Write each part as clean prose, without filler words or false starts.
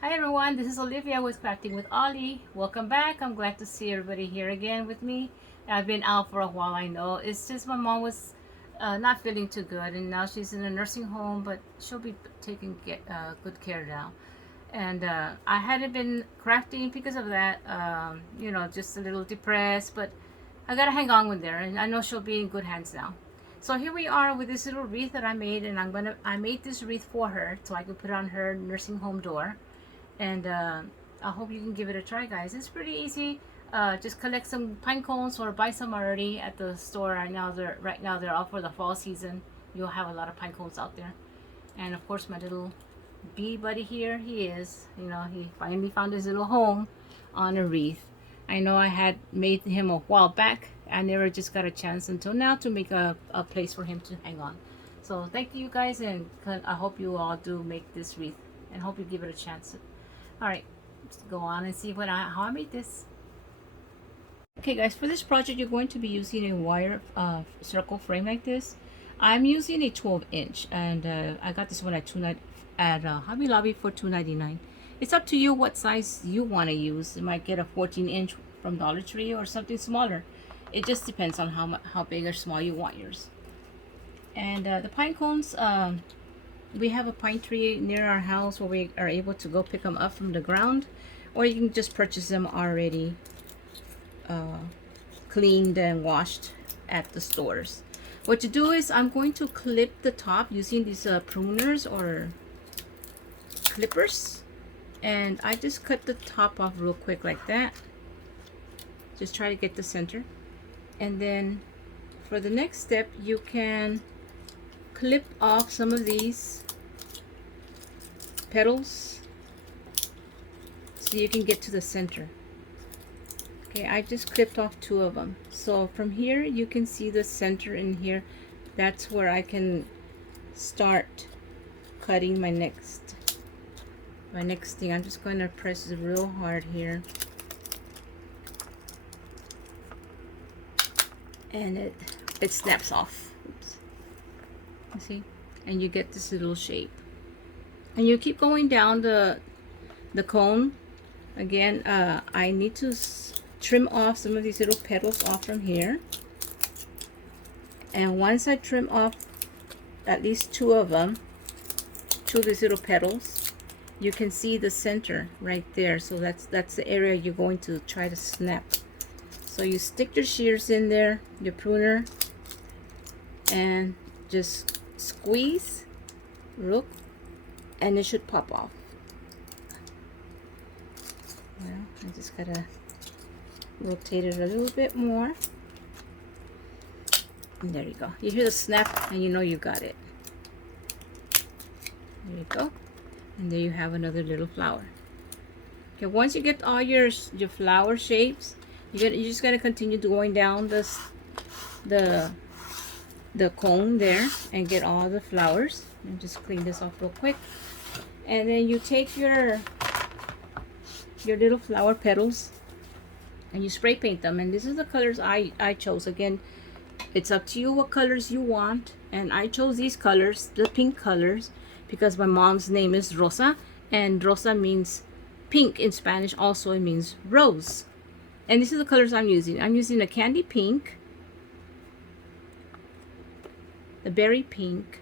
Hi everyone, this is Olivia with Crafting with Ollie. Welcome back. I'm glad to see everybody here again with me. I've been out for a while, I know. It's just my mom was not feeling too good, and now she's in a nursing home, but she'll be taking good care now. And I hadn't been crafting because of that, just a little depressed, but I gotta hang on with her, and I know she'll be in good hands now. So here we are with this little wreath that I made, and I made this wreath for her so I can put it on her nursing home door, and I hope you can give it a try, guys. It's pretty easy. Just collect some pine cones or buy some already at the store. Right now they're all for the fall season. You'll have a lot of pine cones out there. And of course, my little bee buddy here, he is. He finally found his little home on a wreath. I know I had made him a while back. I never just got a chance until now to make a place for him to hang on. So thank you guys, and I hope you all do make this wreath, and hope you give it a chance. All right, let's go on and see how I made this. Okay guys, for this project you're going to be using a wire circle frame like this. I'm using a 12-inch, and I got this one at Hobby Lobby for $2.99. It's up to you what size you want to use. You might get a 14-inch from Dollar Tree or something smaller. It just depends on how big or small you want yours. And the pine cones, we have a pine tree near our house where we are able to go pick them up from the ground, or you can just purchase them already cleaned and washed at the stores. What you do is I'm going to clip the top using these pruners or clippers, and I just cut the top off real quick like that. Just try to get the center, and then for the next step you can clip off some of these petals so you can get to the center. Okay, I just clipped off 2 of them. So from here you can see the center in here. That's where I can start cutting my next thing. I'm just going to press it real hard here, and it snaps off. Oops. You see, and you get this little shape, and you keep going down the cone. Again, I need to trim off some of these little petals off from here, and once I trim off at least 2 of them, 2 of these little petals, you can see the center right there. So that's the area you're going to try to snap. So you stick your shears in there, your pruner, and just squeeze, look, and it should pop off. Well, I just gotta rotate it a little bit more, and there you go. You hear the snap and you know you got it. There you go, and there you have another little flower. Okay, once you get all your flower shapes, you just gotta continue going down the cone there and get all the flowers. And just clean this off real quick, and then you take your little flower petals and you spray paint them. And this is the colors I chose. Again, it's up to you what colors you want, and I chose these colors, the pink colors, because my mom's name is Rosa, and Rosa means pink in Spanish. Also it means rose. And these are the colors I'm using. I'm using the candy pink, the berry pink,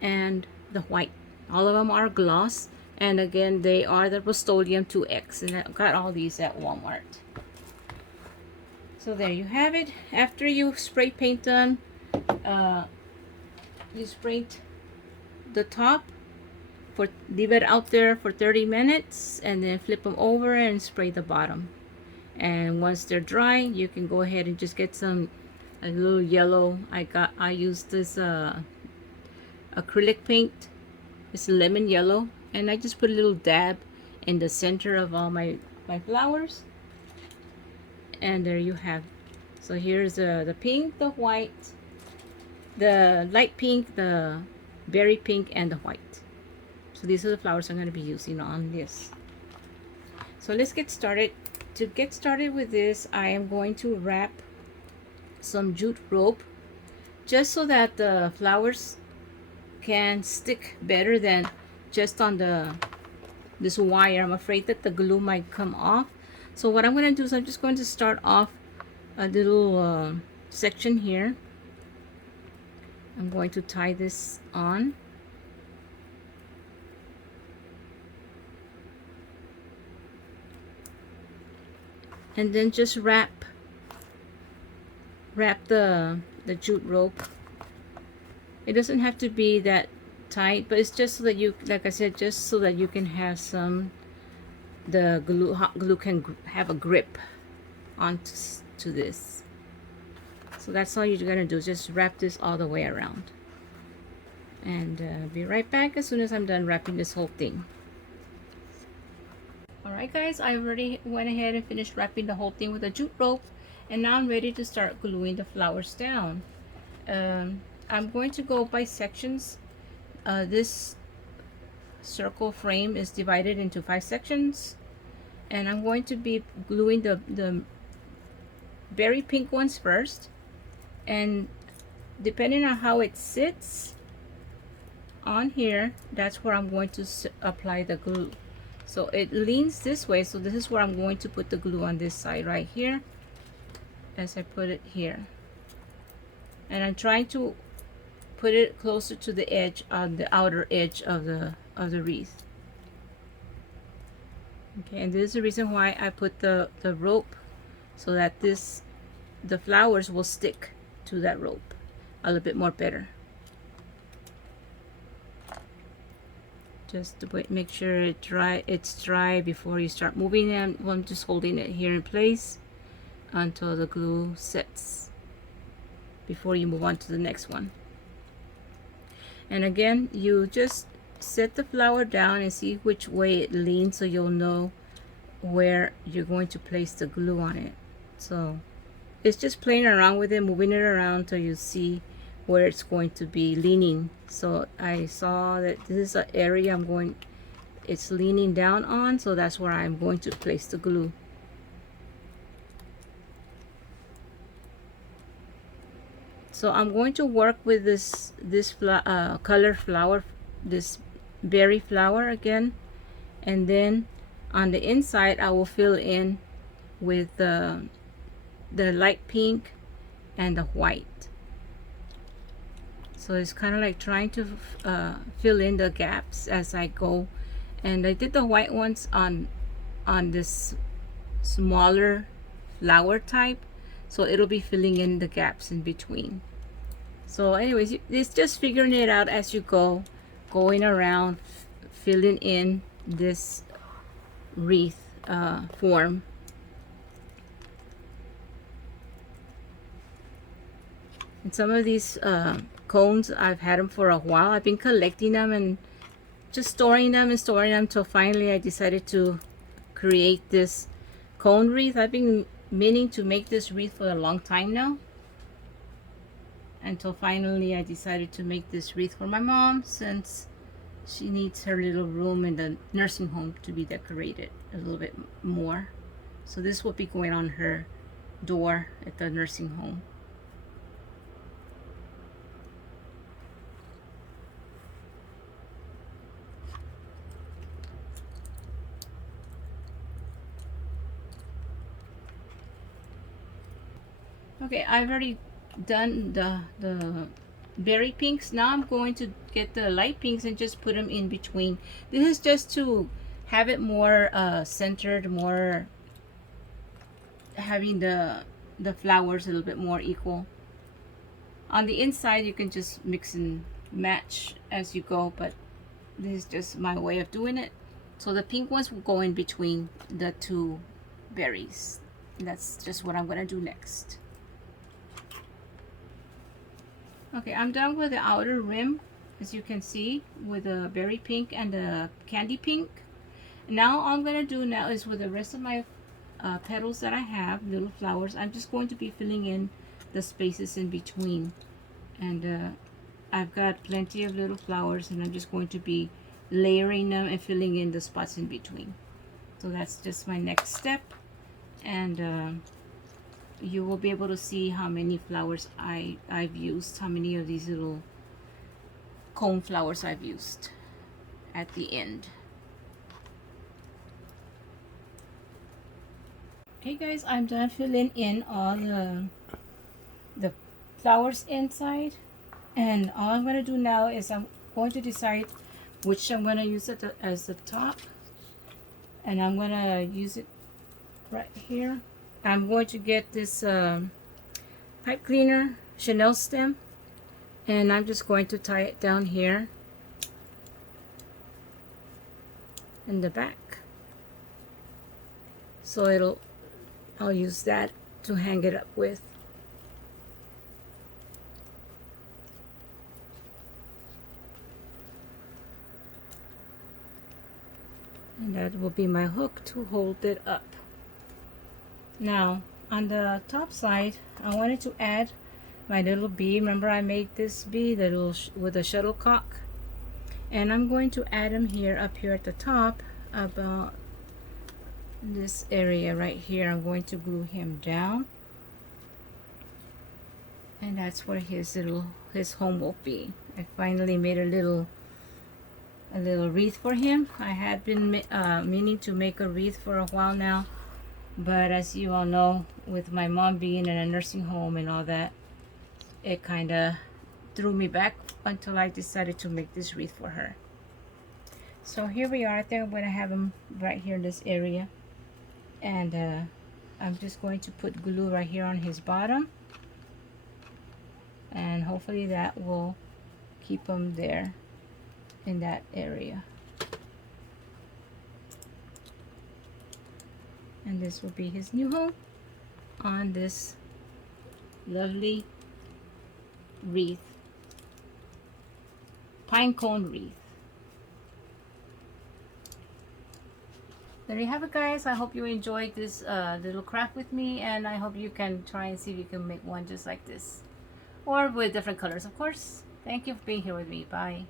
and the white. All of them are gloss, and again they are the Rust-Oleum 2X, and I got all these at Walmart. So there you have it. After you spray paint them, you spray the top, leave it out there for 30 minutes, and then flip them over and spray the bottom. And once they're dry, you can go ahead and just get a little yellow. I used this acrylic paint. It's lemon yellow, and I just put a little dab in the center of all my flowers, and there you have. So here's the pink, the white, the light pink, the berry pink, and the white. So these are the flowers I'm going to be using on this. So let's get started. To get started with this, I am going to wrap some jute rope, just so that the flowers can stick better than just on the this wire. I'm afraid that the glue might come off. So what I'm going to do is I'm just going to start off a little section here. I'm going to tie this on. And then just wrap the jute rope. It doesn't have to be that tight, but it's just so that you, like I said, just so that you can have the hot glue can have a grip onto to this. So that's all you're gonna do, just wrap this all the way around. And be right back as soon as I'm done wrapping this whole thing. Alright guys, I already went ahead and finished wrapping the whole thing with a jute rope, and now I'm ready to start gluing the flowers down. I'm going to go by sections. This circle frame is divided into 5 sections, and I'm going to be gluing the berry pink ones first, and depending on how it sits on here, that's where I'm going to apply the glue. So it leans this way, so this is where I'm going to put the glue, on this side right here, as I put it here. And I'm trying to put it closer to the edge, on the outer edge of the wreath. Okay, and this is the reason why I put the rope, so that the flowers will stick to that rope a little bit more better. Just to make sure it's dry before you start moving them. I'm just holding it here in place until the glue sets before you move on to the next one. And again, you just set the flower down and see which way it leans, so you'll know where you're going to place the glue on it. So it's just playing around with it, moving it around till you see where it's going to be leaning. So I saw that this is an area it's leaning down on, so that's where I'm going to place the glue. So I'm going to work with this color flower, this berry flower again, and then on the inside I will fill in with the light pink and the white. So it's kind of like trying to fill in the gaps as I go. And I did the white ones on this smaller flower type, so it'll be filling in the gaps in between. So anyways, it's just figuring it out as you go, going around filling in this wreath form. And some of these cones, I've had them for a while. I've been collecting them and just storing them until finally I decided to create this cone wreath. I've been meaning to make this wreath for a long time now, until finally I decided to make this wreath for my mom, since she needs her little room in the nursing home to be decorated a little bit more. So this will be going on her door at the nursing home. Okay, I've already done the berry pinks. Now I'm going to get the light pinks and just put them in between. This is just to have it more centered, more having the flowers a little bit more equal. On the inside you can just mix and match as you go, but this is just my way of doing it. So the pink ones will go in between the two berries. That's just what I'm going to do next. Okay, I'm done with the outer rim, as you can see, with the berry pink and the candy pink. Now all I'm going to do now is, with the rest of my petals that I have, little flowers, I'm just going to be filling in the spaces in between. And I've got plenty of little flowers, and I'm just going to be layering them and filling in the spots in between. So that's just my next step. And you will be able to see how many flowers I've used, how many of these little cone flowers I've used at the end. Okay guys, I'm done filling in all the flowers inside, and all I'm going to do now is I'm going to decide which I'm going to use it as the top, and I'm going to use it right here. I'm going to get this pipe cleaner Chanel stem, and I'm just going to tie it down here in the back, so I'll use that to hang it up with. And that will be my hook to hold it up. Now on the top side, I wanted to add my little bee. Remember I made this bee with a shuttlecock, and I'm going to add him here, up here at the top, about this area right here. I'm going to glue him down, and that's where his home will be. I finally made a little wreath for him. I had been meaning to make a wreath for a while now, but as you all know, with my mom being in a nursing home and all that, it kind of threw me back until I decided to make this wreath for her. So here we are. I think I'm going to have him right here in this area, and I'm just going to put glue right here on his bottom, and hopefully that will keep him there in that area. And this will be his new home on this lovely wreath, pinecone wreath. There you have it guys. I hope you enjoyed this little craft with me, and I hope you can try and see if you can make one just like this, or with different colors of course. Thank you for being here with me. Bye.